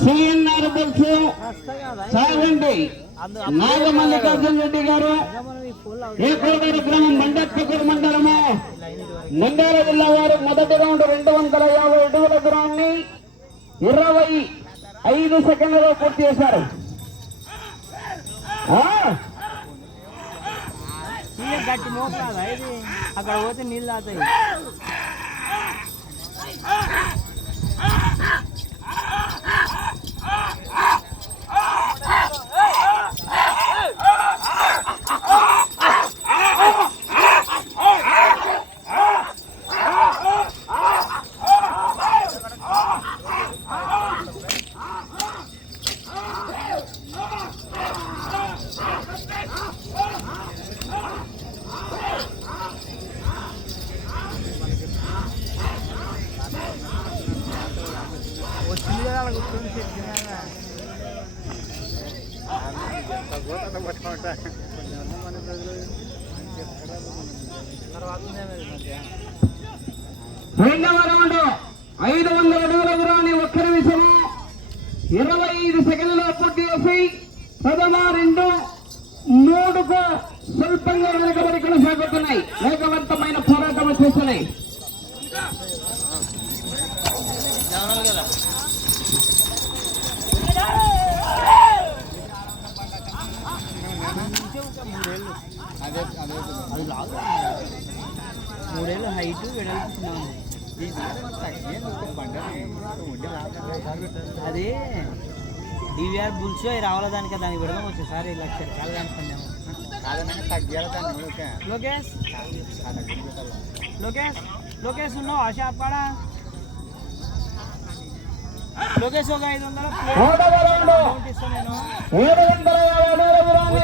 CNR bulls సాగండి నాగమల్లికార్జున రెడ్డి గారు ఏకోగారు గ్రామం మండపకూరు మండలము నంద్యాల జిల్లా వారు మొదటి రౌండ్ రెండు వందల యాభై ఇరవై ఐదు సెకండ్లలో పూర్తి చేశారు. ఆ, గట్టి మోసాదా అక్కడ పోతే నీళ్ళు తాతాయి రెండవ రౌండ్ ఐదు వందల అడుగుల దూరాన్ని ఒక్క నిమిషము. ఇరవై ఐదు సెకండ్లో పూర్తి చేసి ప్రథమ రెండు మూడుకు స్వల్పంగా వెనుకబడి కొనసాగుతున్నాయి. వేగవంతమైన పోరాటం చేస్తున్నాయి అదే అదే అది లాగు మూడేళ్ళు హైట్ వెడల్పు చిన్న అది డివిఆర్ బుల్స్ అవి రావాల దానికి దానికి పెడదాం వచ్చేసారి. లక్ష రకాలు అనుకున్నాము. లోకేష్? లోకేష్? లోకేష్ ఉన్నావు ఆశ ఆపాడా లోకేష్ ఒక ఐదు వందల నేను.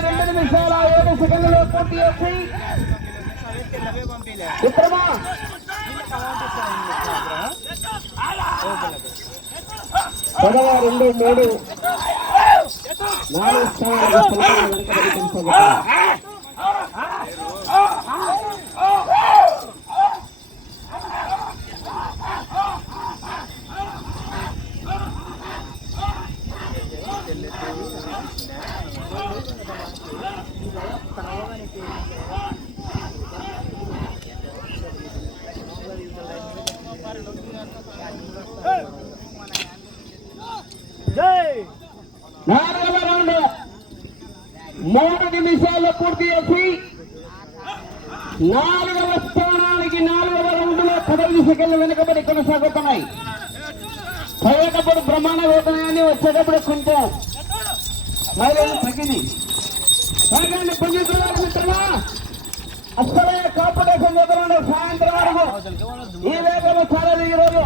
రెండు నిమిషాల ఏడు పూర్తి చేసి సరే పదవ రెండు మూడు నాలుగు స్థానాలు Thank you కొనసాగుతున్నాయి నాలుగవ రౌండ్ మూడు నిమిషాలు పూర్తి చేసి నాలుగవ స్థానానికి నాలుగవ రౌండ్లో పదవి పదహైదు సెకండ్లు వెనుకబడి కొనసాగుతున్నాయి. పోయేటప్పుడు బ్రహ్మాండ వేతనాన్ని వచ్చేటప్పుడు కొంచెం మహిళలు తగ్గింది. సాగండి పుణ్యతులారు మిత్రమా? అసలైన కాంపిటీషన్ జరుగుతున్నాడు సాయంత్రం వరకు ఈ వేగంలో చాలా ఈ రోజు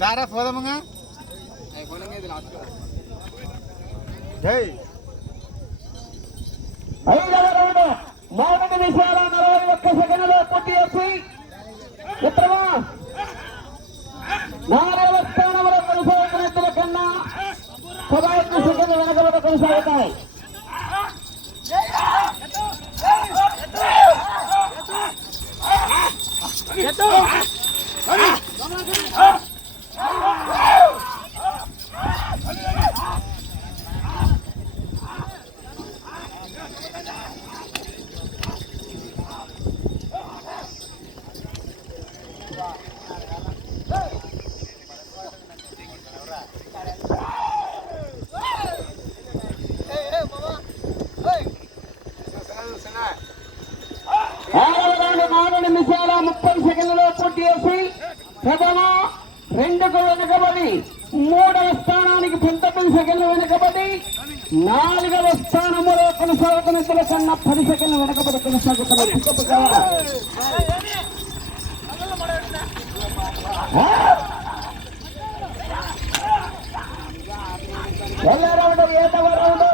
దారా పోదాముగా. జై ఐదవ రౌండ్ మూడు నిమిషాల నలభై ఒక్క సెకండ్లో పూర్తి చేసి మిత్రమా నాలుగవ స్థానంలో కొనసాగుతున్న ఇద్దరు కన్నా పదహైదు సెకండ్లు వెనకబడి కొనసాగుతాయి ఆరవ మూడవ స్థానానికి పంతొమ్మిది సెకండ్లు వెనకబడి నాలుగవ స్థానంలో కొనసాగుతున్న ఇతర కన్నా పది సెకండ్లు వెనకబడి కొనసాగుతున్నారు రౌండ్ ఏదవ రౌండ్?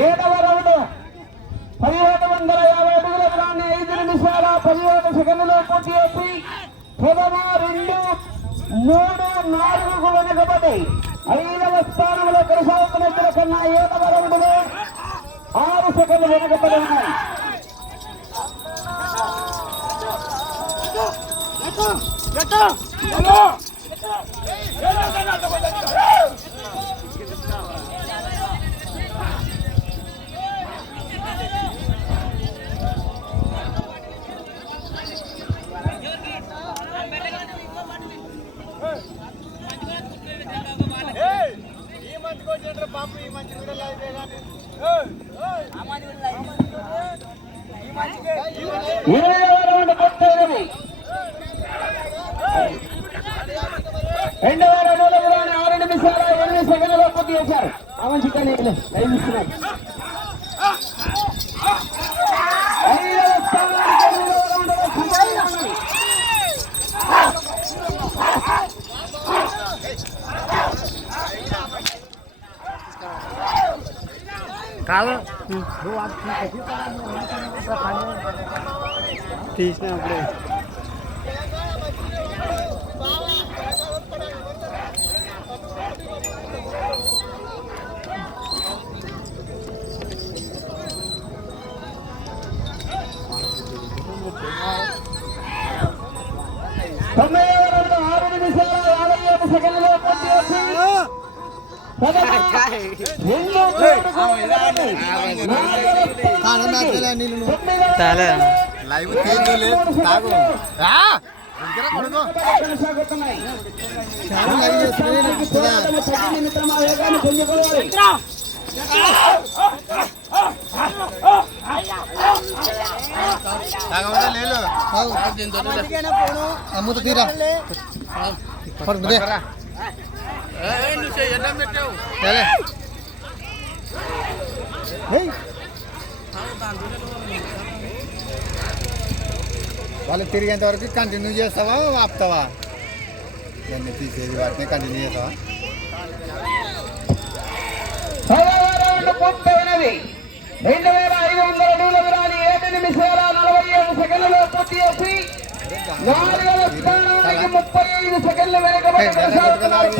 ఏడవ రౌండ్ పదిహేడు వందల యాభై అడుగుల దాన్ని ఐదు నిమిషాల పదిహేడు సెకండ్లో పూర్తి చేసి ప్రథమ రెండు మూడు నాలుగు వెనుకబడి ఐదవ స్థానంలో కొనసాగుతున్న ఇద్దరు కన్నా ఏడవ రౌండ్లో ఆరు సెకండ్లు వెనుకబడి ఉన్నాయి. ఈ రెండు ఈ రెండు కూడా లేదు రెండు ఇరవై రౌండ్ ఆరు నిమిషాల ఎనిమిది సెకండ్లలో పూర్తి చేశారు ఆ మంచి లైవ్ ఇస్తున్నారు ఐదవ స్థానానికి ఎనిమిదవ రౌండ్లో సిద్ధంగా ఉన్నది. కాదు తీసినప్పుడే తొమ్మిదవ రౌండ్ ఆరు నిమిషాల పొందుకోవాలి తాగవదా లేదు అమ్ముత తీరా. పడుతుంది వాళ్ళు తిరిగేంత వరకు కంటిన్యూ చేస్తావా ఆపుతావా? దాన్ని తీసేది వాటిని కంటిన్యూ చేస్తావా? రెండు వేల ఐదు వందల అడుగుల రాని ఏడు నిమిషాల నలభై ఏడు సెకండ్లలో పూర్తి చేసి నాలుగవ స్థానానికి ముప్పై ఐదు సెకండ్లు వెనుకబడి కొనసాగుతున్నారు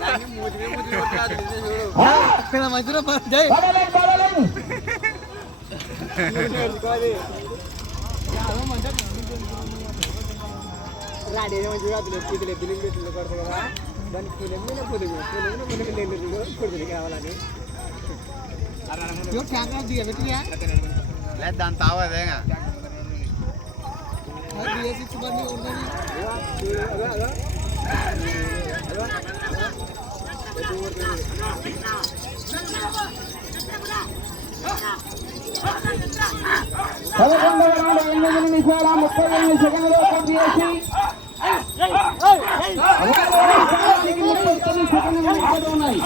పదవ రౌండ్. అవన్నీ బాబు మనం పడతా అనుకున్నాను ఆ, మధ్యలో బదలం, బదలం. లేదు దాని తావదేగా పదకొండవ రౌండ్ ఎనిమిది నిమిషాల ముప్పై ఎనిమిది సెకండ్లలో పూర్తి చేసి ముప్పై తొమ్మిది సెకండ్లు వెనుకబడి ఉన్నాయి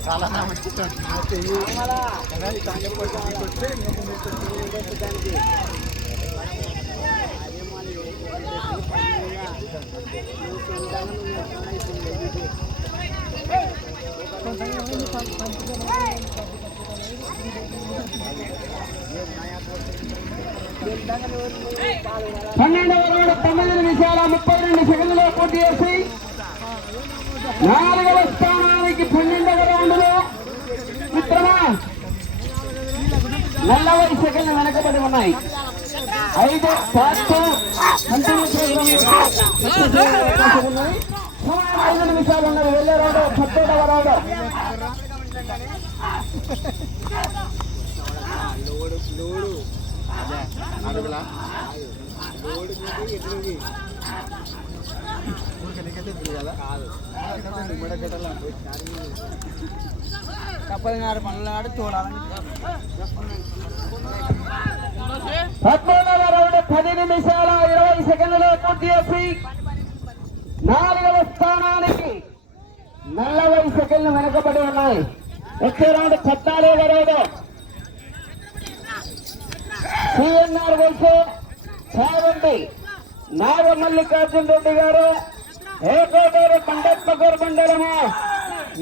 చాలా మంచి పన్నెండవ రౌండ్ తొమ్మిది నిమిషాల ముప్పై రెండు సెకండ్లో పూర్తి చేసి నాలుగవ స్థానానికి పన్నెండవ రౌండ్లో మిత్రమా నలభై సెకండ్లు వెనకబడి ఉన్నాయి. ఐదు పార్ట్ కంటిన్యూ ప్రోగ్రామ్ అవకాశం ఉన్నది సమయం ఐదు నిమిషాలు ఉన్నది వెళ్ళే రౌండ్ పద్దెడవ రౌండ్ అడుగులా కప్పదినాడు పనులు నాడు చూడాలని పద్మూడవ రౌండ్ పది నిమిషాల ఇరవై సెకండ్లలో పూర్తి చేసి నాలుగవ స్థానానికి నలభై సెకండ్లు వెనకబడి ఉన్నాయి. వచ్చే రౌండ్ పద్నాలుగవ రౌండ్. సిఎన్ఆర్ వయసు చావండి. నాగమల్లికార్జున రెడ్డి గారు ఏకోటూరు పండత్మకూరు మండలము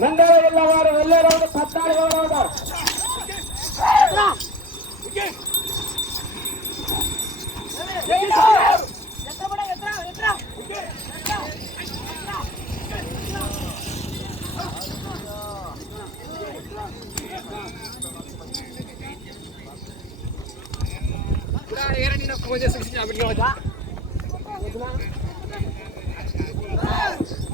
నంద్యాల జిల్లా వారు వెళ్ళే రౌండ్ పద్నాలుగవ రౌండ్.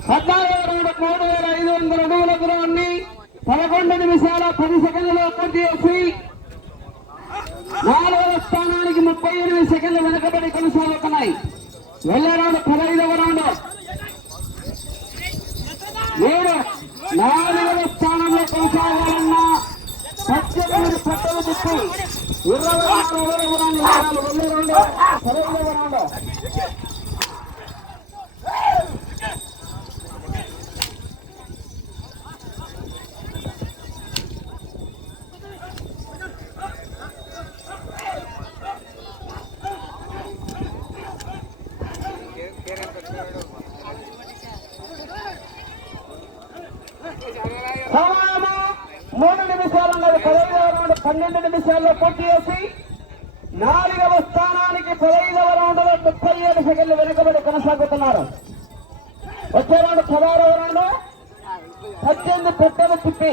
పద్నాలుగు వేల ఐదు వందల అడుగుల దూరాన్ని పదకొండు నిమిషాల పది సెకండ్లలో పూర్తి చేసి నాలుగవ స్థానానికి ముప్పై ఎనిమిది సెకండ్ల వెనక ఉన్నాయి వెళ్ళే రౌండ్ పదహైదవ రౌండ్. ఏడు నాలుగవ స్థానంలో కొనసాగాలన్న పద్దెనిమిది పట్టలు తిప్పి ఇరవై నాలుగు అడుగుల దూరాన్ని వెళ్ళే రౌండ్. పదహైదవ రౌండ్ సమయము మూడు నిమిషాలు ఉన్నది పదహైదవ రౌండ్ పన్నెండు నిమిషాల్లో పూర్తి చేసి నాలుగవ స్థానానికి పదహైదవ రౌండ్లో ముప్పై ఏడు సెకండ్లు వెనుకబడి కొనసాగుతున్నారు. వచ్చే రౌండ్ పదహారవ రౌండ్. పద్దెనిమిది పెట్టలు తిప్పి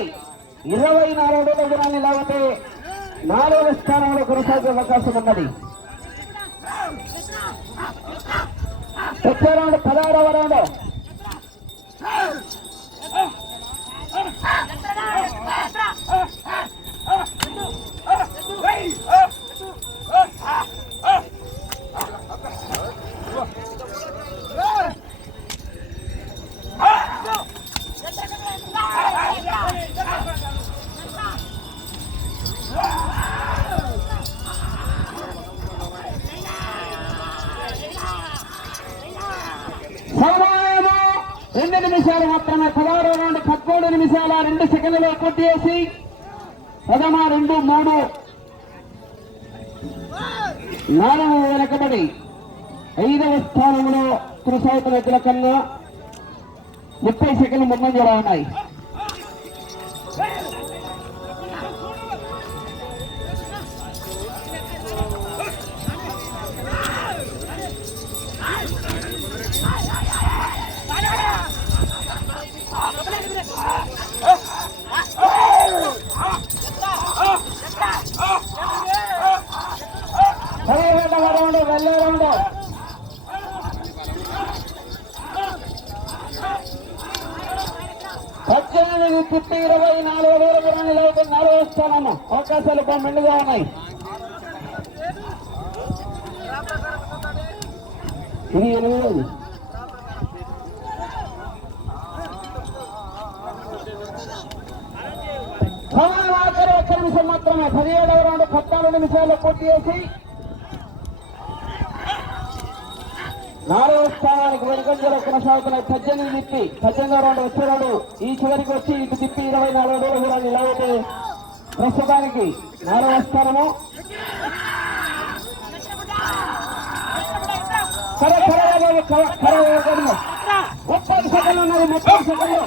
ఇరవై నాలుగు అడుగుల దూరాన్ని లాగితే నాలుగవ స్థానంలో కొనసాగే అవకాశం ఉన్నది. వచ్చే రౌండ్ పదహారవ రౌండ్. సమయము రెండు నిమిషాలు మాత్రమే. పదహారు నుండి పదమూడు నిమిషాల రెండు సెకండ్లలో పూర్తి చేసి ప్రథమ రెండు మూడు. నాలుగు వెనకబడి ఐదవ స్థానంలో కొనసాగుతున్న ఇతర ముప్పై సెకండ్లు ముందంజలో ఉన్నాయి. పదిహేడవ పద్దెనిమిది పుట్టి ఇరవై నాలుగు వేల దూరాన్ని లేకపోతే నాలుగో స్థానము అవకాశాలు మెండుగా ఉన్నాయి ఇది ఎనిమిది ఒక్క నిమిషం మాత్రమే పదిహేడవ రెండు పద్నాలుగు నిమిషాల్లో పూర్తి చేసి నాలుగవ స్థానానికి వెనుకంజలో కొనసాగుతున్న పద్దెనిమిది తిప్పి పద్దెనిమిదో రెండు వచ్చేవాడు ఈ చివరికి వచ్చి ఇటు తిప్పి ఇరవై నాలుగు రోజులు కూడా నిలబడితే ప్రస్తుతానికి నాలుగవ స్థానము. ముప్పై సెకండ్లు ఉన్నారు ముప్పై సెకండ్లు.